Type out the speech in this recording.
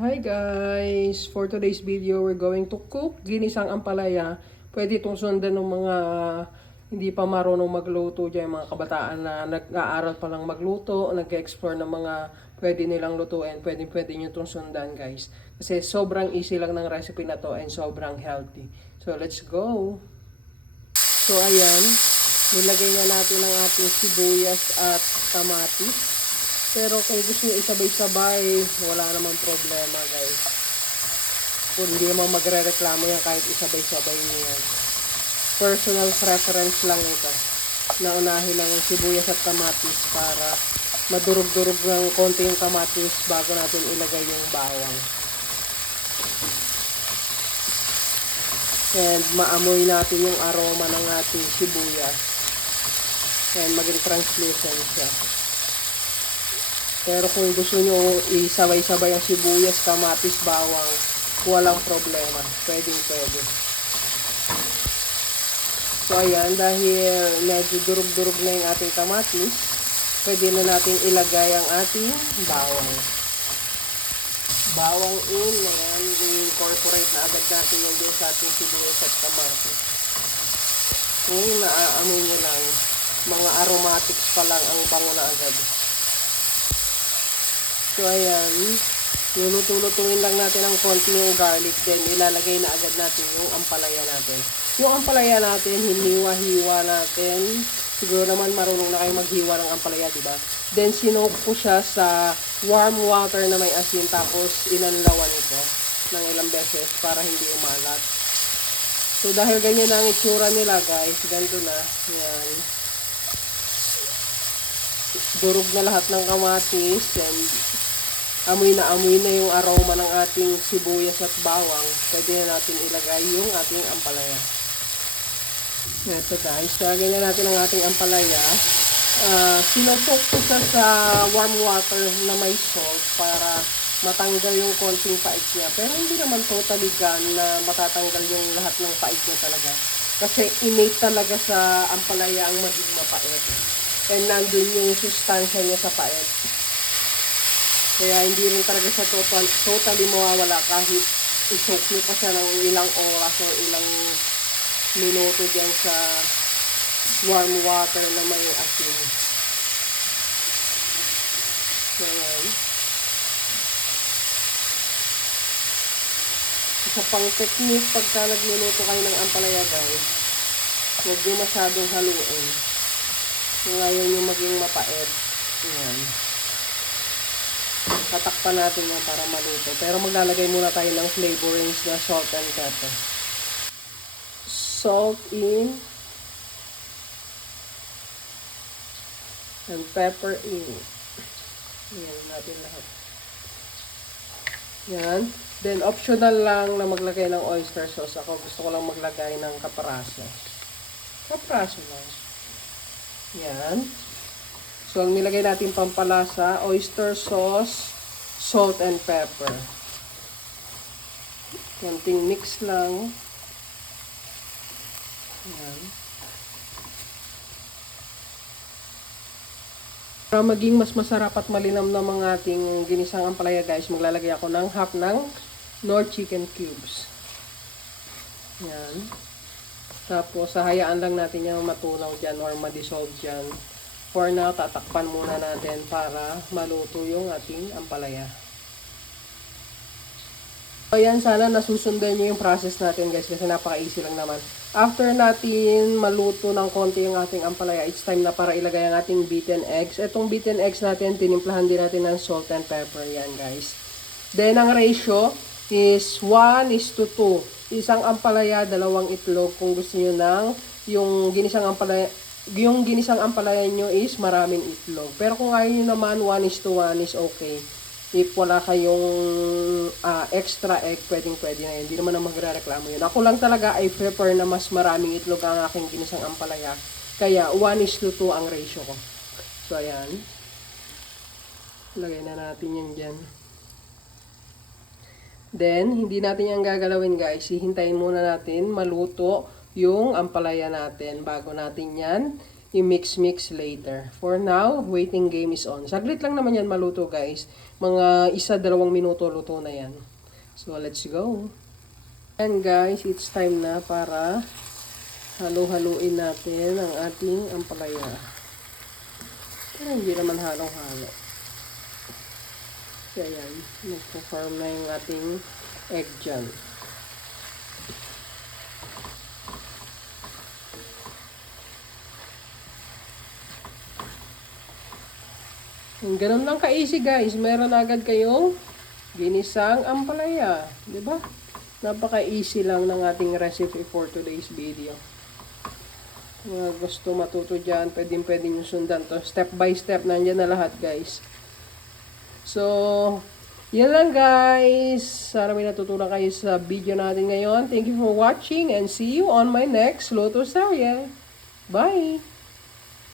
Hi guys! For today's video, we're going to cook ginisang ampalaya. Pwede itong sundan ng mga hindi pa marunong magluto dyan, mga kabataan na nag-aaral pa lang magluto, nag-explore ng mga pwede nilang lutuin. Pwede nyo itong sundan guys. Kasi sobrang easy lang ng recipe na to and sobrang healthy. So let's go! So ayan, nilagay na natin ang ating sibuyas at kamatis. Pero kung gusto nyo isabay-sabay, wala namang problema guys. Kung hindi naman magre-reklamo yan kahit isabay-sabay nyo yan. Personal preference lang ito. Naunahin lang yung sibuyas at kamatis para madurog-durog ng konti yung kamatis bago natin ilagay yung bawang. And maamoy natin yung aroma ng ating sibuyas. And maging translucent siya. Pero kung gusto nyo isabay-sabay ang sibuyas, kamatis, bawang, walang problema. Pwede. So ayan, dahil medyo durug-durug na yung ating kamatis, pwede na natin ilagay ang ating bawang. Bawang in, ayan, i-incorporate na agad natin yung doon sa ating sibuyas at kamatis. Ngayon, naaamoy nyo lang, mga aromatics pa lang ang bango na agad. So ayan, luluto-lutuin lang natin ng konti yung garlic, then ilalagay na agad natin yung ampalaya natin. Yung ampalaya natin, hiniwa-hiwa natin. Siguro naman marunong na kayo maghiwa ng ampalaya, diba? Then sinok ko siya sa warm water na may asin, tapos inanlawan ito ng ilang beses para hindi umalat. So dahil ganyan ang itsura nila guys, ganito na. Yan. Durog na lahat ng kamatis and amoy na yung aroma ng ating sibuyas at bawang. Pwede na natin ilagay yung ating ampalaya. Ito guys, lagyan na natin ang ating ampalaya. Sinusok ko siya sa warm water na may salt para matanggal yung konting pait niya. Pero hindi naman totally gone na matatanggal yung lahat ng pait niya talaga. Kasi innate talaga sa ampalaya ang maging mapait. And nandun yung sustansya niya sa pait. Kaya hindi rin talaga siya totally mawawala kahit isoak nyo pa siya ng ilang oras o ilang minuto dyan sa warm water na may asin. Ayan. Isa pang technique pagka nagluluto kayo ng ampalaya guys, huwag nyo masyadong haluin. Kung ayaw nyo maging mapait. Ayan. Tatakpan natin yan para maluto. Pero maglalagay muna tayo ng flavorings na salt and pepper. Salt in. And pepper in. Ayan natin lahat. Yan. Then optional lang na maglagay ng oyster sauce. Ako gusto ko lang maglagay ng kaparaso. Kaparaso lang. Yan. So, ang nilagay natin pampalasa, oyster sauce, salt and pepper. Konting mix lang. Ayan. Para maging mas masarap at malinamnam ang ating ginisang ampalaya guys, maglalagay ako ng half ng Knorr chicken cubes. Ayan. Tapos, hahayaan lang natin yung matunaw dyan or ma-dissolve dyan. For now, tatakpan muna natin para maluto yung ating ampalaya. So, ayan, sana nasusundan nyo yung process natin guys kasi napaka-easy lang naman. After natin maluto ng konti yung ating ampalaya, it's time na para ilagay ang ating beaten eggs. Itong beaten eggs natin, tinimplahan din natin ng salt and pepper. Yan guys. Then, ang ratio is 1:2. Isang ampalaya, dalawang itlog. Kung gusto nyo ng yung ginisang ampalaya nyo is maraming itlog. Pero kung ayaw nyo naman, 1:1 is okay. If wala kayong extra egg, pwede na yun. Hindi naman na magre-reklamo yun. Ako lang talaga, I prefer na mas maraming itlog ang aking ginisang ampalaya. Kaya, 1:2 ang ratio ko. So, ayan. Lagay na natin yan dyan. Then, hindi natin yan gagalawin guys. Hihintayin muna natin maluto yung ampalaya natin bago natin yan i-mix later. For now, waiting game is on. Saglit lang naman yan maluto guys. Mga 1-2 minuto luto na yan. So let's go. And guys, it's time na para halo-haluin natin ang ating ampalaya. Pero hindi naman halong-halo. So ayan, magpo-form na yung ating egg dyan. Ganun lang ka-easy guys. Meron agad kayong ginisang ampalaya. Diba? Napaka-easy lang ng ating recipe for today's video. Kung gusto matuto dyan, pwede nyo sundan to. Step by step, nandyan na lahat guys. So, yan lang guys. Sana may natutunan kayo sa video natin ngayon. Thank you for watching and see you on my next Luto Serye. Bye!